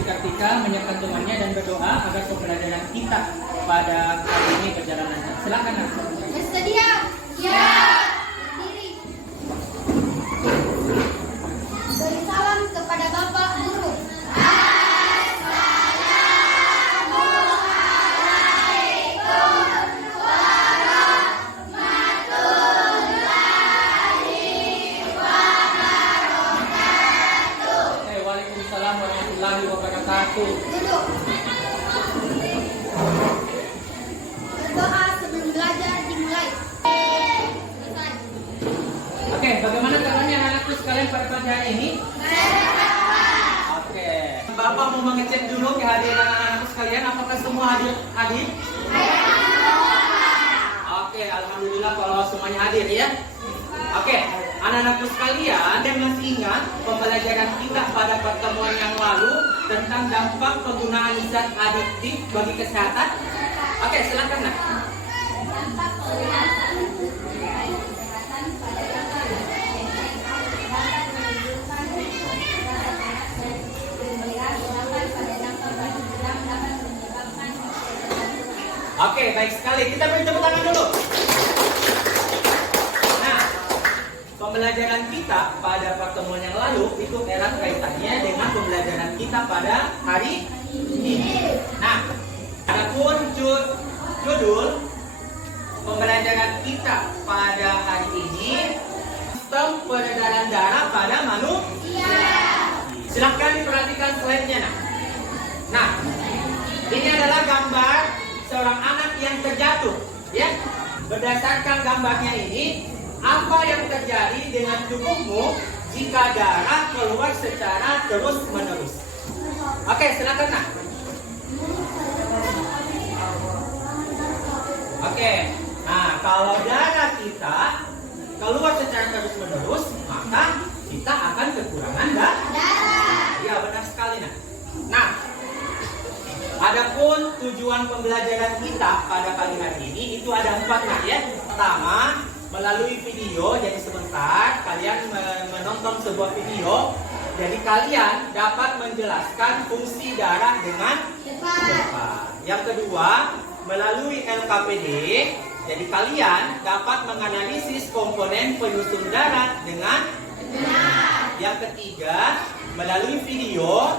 seketika menyiapkan temannya dan berdoa agar pembelajaran kita pada kali ini berjalan lancar. Silakan Nak. Bersedia? Ya. Diri. Beri salam kepada Bapak Guru. Waalaikumsalam warahmatullahi wabarakatuh. Duduk. Berdoa sebelum belajar dimulai. Selesai. Oke, bagaimana keadaannya anak-anakku sekalian pada pagi hari ini? Oke. Bapak mau mengecek dulu kehadiran anak-anakku sekalian, apakah semua hadir? Oke, alhamdulillah kalau semuanya hadir ya. Oke, anak-anakku sekalian, yang masih ingat pembelajaran kita pada pertemuan yang lalu tentang dampak penggunaan zat adiktif bagi kesehatan? Oke, silakan Nak. Dampak penggunaan zat adiktif bagi kesehatan pada dampak dapat menimbulkan rasa panas dan gembira, sedangkan pada dampak bagi geram dapat menyebabkan ketergantungan. Oke, baik sekali. Kita beri tepuk tangan dulu. Nah, pembelajaran kita pada pertemuan yang lalu itu erat kaitannya dengan pembelajaran kita pada hari ini. Nah, adapun judul pembelajaran kita pada hari ini sistem peredaran darah pada manusia. Silahkan diperhatikan slide-nya. Nah, ini adalah gambar seorang anak yang terjatuh, ya. Berdasarkan gambarnya ini, apa yang terjadi dengan tubuhmu jika darah keluar secara terus-menerus? Oke, silakan Nak. Oke, nah kalau darah kita keluar secara terus-menerus, maka kita akan kekurangan darah. Ya, benar sekali Nak. Nah, adapun tujuan pembelajaran kita pada pagi hari ini itu ada 4 Nak ya. Pertama, melalui video, jadi sebentar kalian menonton sebuah video, jadi kalian dapat menjelaskan fungsi darah dengan cepat. Yang kedua, melalui LKPD, jadi kalian dapat menganalisis komponen penyusun darah dengan benar. Yang ketiga, melalui video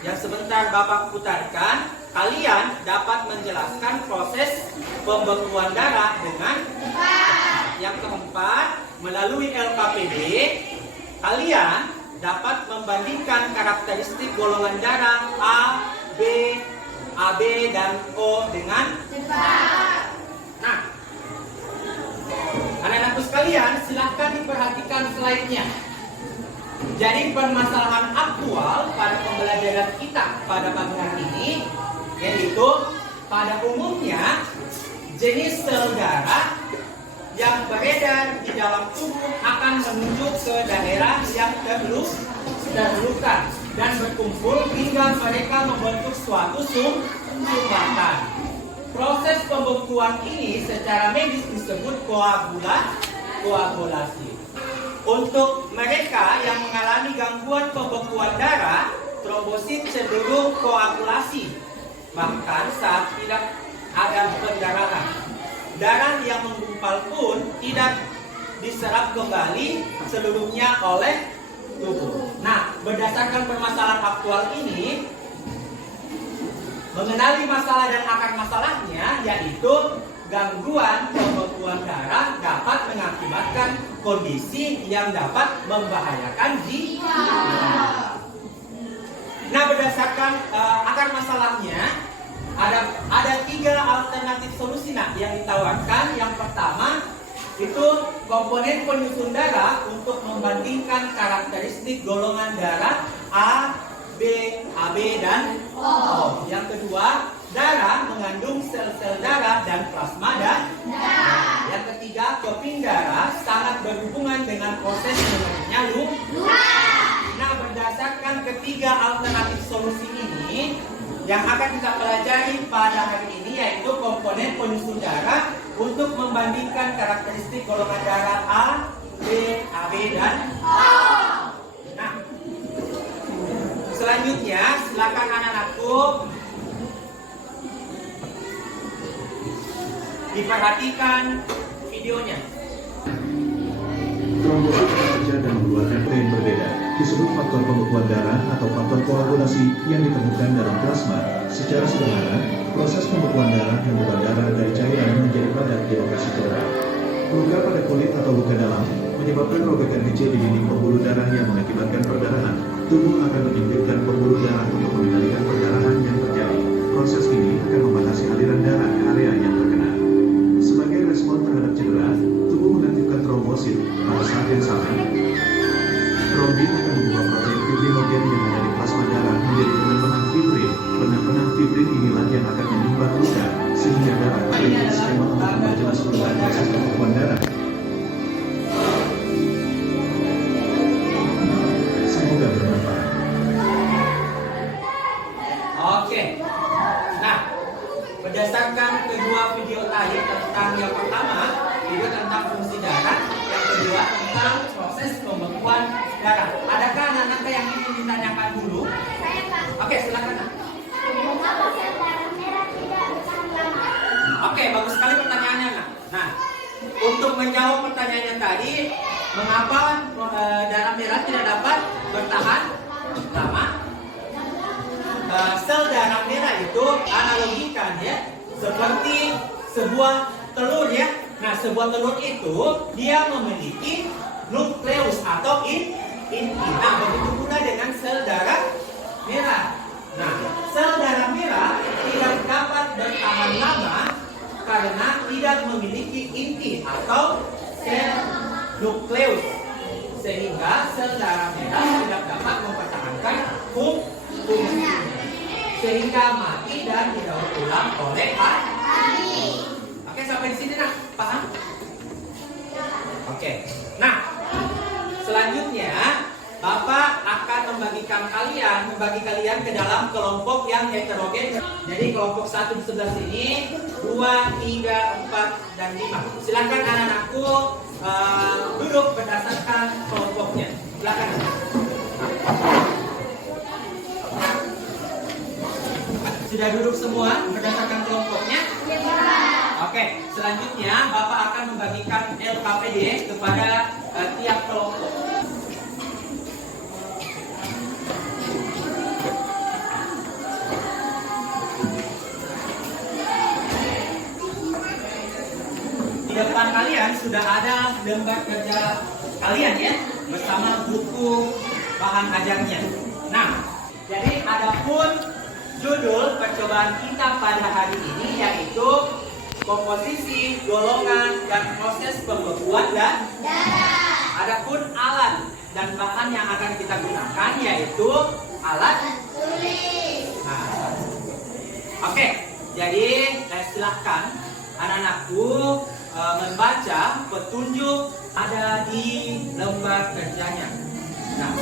yang sebentar Bapak putarkan, kalian dapat menjelaskan proses pembekuan darah dengan cepat. Yang keempat, melalui LKPD, kalian dapat membandingkan karakteristik golongan darah A, B, AB, dan O dengan cepat. Nah, anak-anakku sekalian, silahkan diperhatikan slide-nya. Jadi permasalahan aktual pada pembelajaran kita pada pagi hari ini, yaitu pada umumnya jenis sel darah yang beredar di dalam tubuh akan menuju ke daerah yang terluka dan berkumpul hingga mereka membentuk suatu sumbatan. Proses pembekuan ini secara medis disebut koagulasi. Untuk mereka yang mengalami gangguan pembekuan darah, trombosit cenderung koagulasi. Bahkan saat tidak ada pendarahan, darah yang menggumpal pun tidak diserap kembali seluruhnya oleh tubuh. Nah, berdasarkan permasalahan aktual ini, mengenali masalah dan akar masalahnya, yaitu gangguan pembekuan darah dapat mengakibatkan kondisi yang dapat membahayakan jiwa. Nah, berdasarkan akar masalahnya, ada 3 alternatif solusi yang ditawarkan. Yang pertama, itu komponen penyusun darah untuk membandingkan karakteristik golongan darah A, B, AB, dan O. Yang kedua, darah mengandung sel-sel darah dan plasma darah. Yang ketiga, keping darah sangat berhubungan dengan proses menurunnya luka. Nah, berdasarkan ketiga alternatif solusi ini, yang akan kita pelajari pada hari ini yaitu komponen penyusun darah untuk membandingkan karakteristik golongan darah A, B, AB, dan O. Nah, selanjutnya silakan anak-anakku diperhatikan videonya. Trombosit bekerja dan mengeluarkan protein berbeda, disebut faktor pembekuan darah atau faktor koagulasi yang ditemukan dalam plasma. Secara sederhana, proses pembekuan darah memubah darah dari cairan menjadi padat di lokasi cedera. Luka pada kulit atau luka dalam menyebabkan robekan kecil di dinding pembuluh darah yang mengakibatkan perdarahan. Tubuh akan menyingkirkan pembuluh darah untuk mengendalikan perdarahan yang terjadi. Proses ini akan membatasi aliran darah ke area yang terkena. Sebagai respon terhadap cedera, tubuh mengaktifkan trombosit. Pada saat yang sama, trombin akan mengubah protein fibrinogen yang ada di plasma darah menjadi benang-benang fibrin. Benang-benang fibrin inilah yang akan menyumbat luka, sehingga darah memiliki skema untuk memperjelas perubahan proses pembekuan darah. Semoga bermanfaat. Oke. Nah, berdasarkan kedua video tadi tentang yang pertama, video tentang fungsi darah, yang kedua tentang proses pembekuan darah. Adakah anak-anak yang ingin ditanyakan dulu? Saya Pak. Oke, silakan. Nak. Mengapa sel darah merah tidak bertahan lama? Oke, bagus sekali pertanyaannya, Nak. Nah, untuk menjawab pertanyaannya tadi, mengapa darah merah tidak dapat bertahan lama? Sel darah merah itu analogikan ya, seperti sebuah telur ya. Nah, sebuah telur itu dia memiliki nukleus atau inti. Nah, begitu pula dengan sel darah merah. Nah, sel darah merah tidak dapat bertahan lama karena tidak memiliki inti atau sel nukleus, sehingga sel darah merah tidak dapat mempertahankan fungsinya, sehingga mati dan didaur ulang oleh hari. Oke, sampai di sini nak, paham? Oke. Nah, selanjutnya Bapak akan membagi kalian ke dalam kelompok yang heterogen. Jadi kelompok 1 di sebelah sini, 2, 3, 4, dan 5. Silakan anak-anakku duduk berdasarkan kelompoknya. Silakan. Sudah duduk semua berdasarkan kelompoknya? Oke, selanjutnya Bapak akan membagikan LKPD kepada tiap kelompok. Di depan kalian sudah ada lembar kerja kalian ya, bersama buku bahan ajarnya. Nah, jadi adapun judul percobaan kita pada hari ini yaitu komposisi, golongan, dan proses pembekuan darah. Adapun alat dan bahan yang akan kita gunakan yaitu alat tulis. Nah, oke, jadi silahkan anak-anakku membaca petunjuk ada di lembar kerjanya. Nah,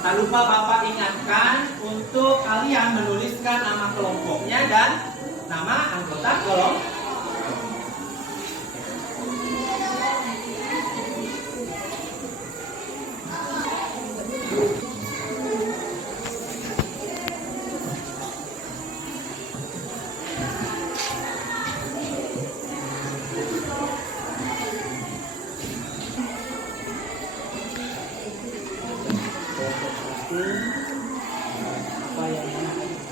tak lupa Bapak ingatkan untuk kalian menuliskan nama kelompoknya dan nama anggota kelompok. Apa yang mau dijelaskan?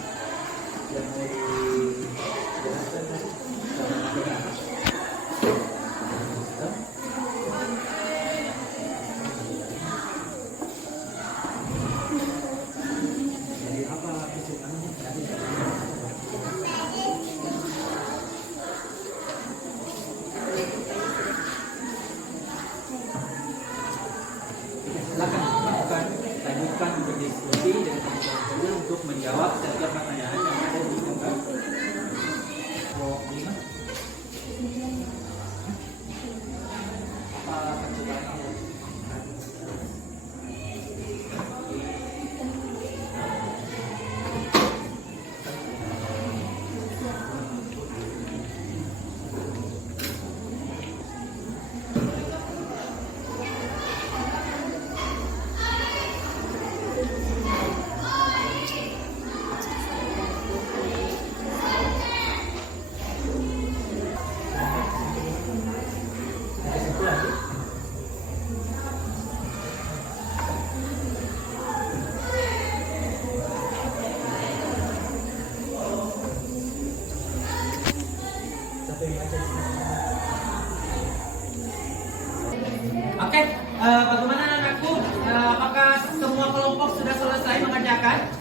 Oke, bagaimana anak-anakku? Apakah semua kelompok sudah selesai mengerjakan?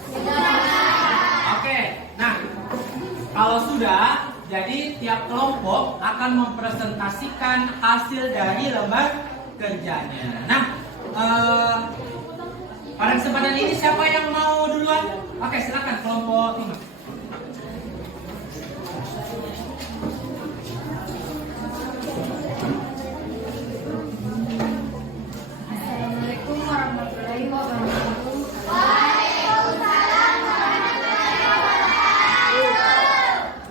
Oke, nah kalau sudah, jadi tiap kelompok akan mempresentasikan hasil dari lembar kerjanya. Nah, pada kesempatan ini siapa yang mau duluan? Oke, silakan kelompok 5. Assalamualaikum warahmatullahi wabarakatuh.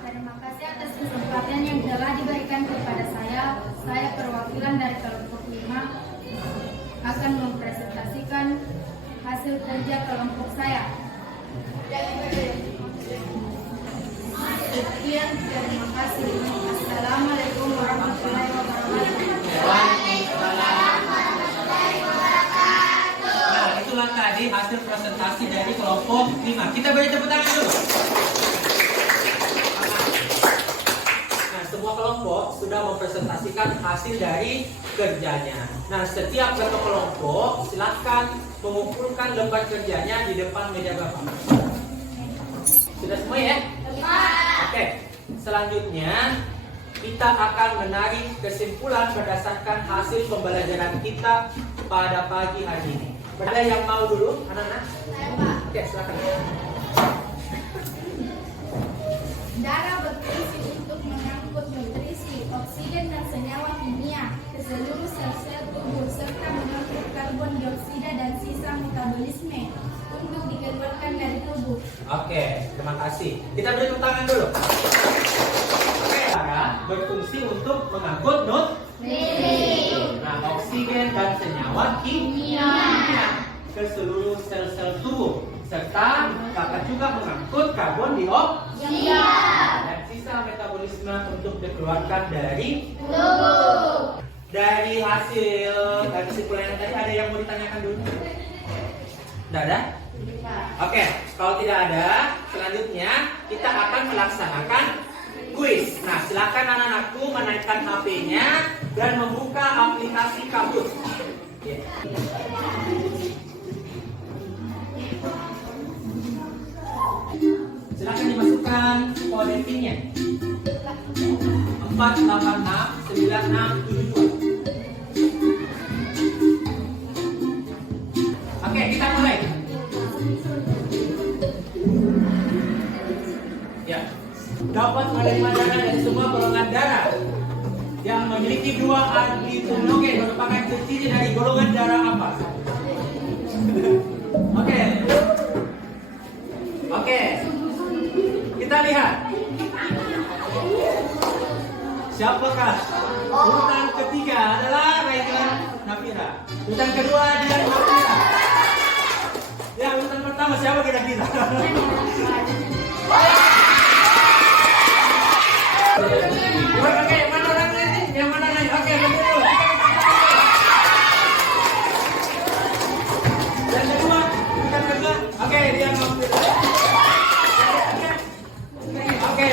Terima kasih atas kesempatan yang telah diberikan kepada saya. Saya perwakilan dari kelompok 5 akan mempresentasikan hasil kerja kelompok saya. Sekian, terima kasih. Assalamualaikum warahmatullahi wabarakatuh. Nah, itulah tadi hasil presentasi dari kelompok 5. Kita beri tepuk tangan dulu. Nah, semua kelompok sudah mempresentasikan hasil dari kerjanya. Nah, setiap satu kelompok silakan mengumpulkan lembar kerjanya di depan meja Bapak. Sudah semua ya? Oke, selanjutnya kita akan menarik kesimpulan berdasarkan hasil pembelajaran kita pada pagi hari ini. Ada yang mau dulu, anak-anak? Oke, silakan. Darah berfungsi untuk mengangkut nutrisi, oksigen dan senyawa kimia ke seluruh sel-sel tubuh serta mengangkut karbon dioksida dan sisa metabolisme untuk dikeluarkan dari tubuh. Oke, terima kasih. Kita beri tepuk tangan dulu. Oke, darah berfungsi untuk mengangkut nutrisi, nah, oksigen dan senyawa kimia ke seluruh sel-sel tubuh serta dapat juga mengangkut karbon dioksida dan sisa metabolisme untuk dikeluarkan dari tubuh. Dari hasil kesimpulan yang tadi, ada yang mau ditanyakan dulu? Tidak ada? Oke, kalau tidak ada, selanjutnya kita akan melaksanakan kuis. Nah, silakan anak-anakku menaikkan HP-nya dan membuka aplikasi Kahoot. Ya. Silakan dimasukkan kode PIN-nya. 4869672. Oke, kita mulai. Ya. Dapat menerima darah dari semua golongan darah yang memiliki 2 antitogen merupakan ciri dari golongan darah apa? Oke. Oke. Kita lihat. Siapakah? Urutan ketiga adalah Raihan Nafira. Urutan kedua adalah Nafira. Ya, urutan pertama siapa kira-kira? Oke, mana orangnya ini? Yang mana nih? Oke, betul. Yang kedua, bukan kedua. Oke, dia Nafira. Oke.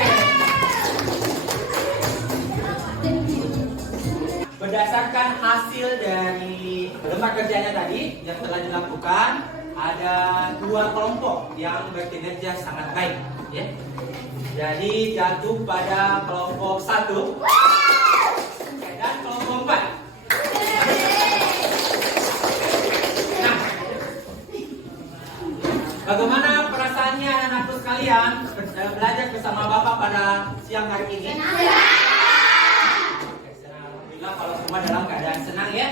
Berdasarkan hasil dari lembar kerjanya tadi yang telah dilakukan, ada 2 kelompok yang berkinerja sangat baik, ya. Jadi jatuh pada kelompok 1 dan kelompok 4. Nah, bagaimana perasaannya anak-anakku sekalian belajar bersama Bapak pada siang hari ini? Alhamdulillah kalau semua dalam keadaan senang ya.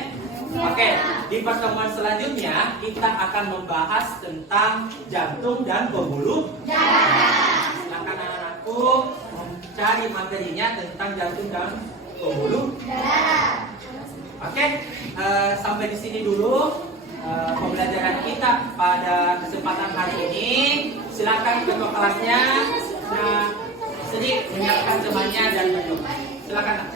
Oke, di pertemuan selanjutnya kita akan membahas tentang jantung dan pembuluh darah. Silakan anak-anakku mencari materinya tentang jantung dan pembuluh darah. Oke, sampai di sini dulu pembelajaran kita pada kesempatan hari ini. Silakan ketua kelasnya sedih menyiapkan temannya dan berdoa. Silakan.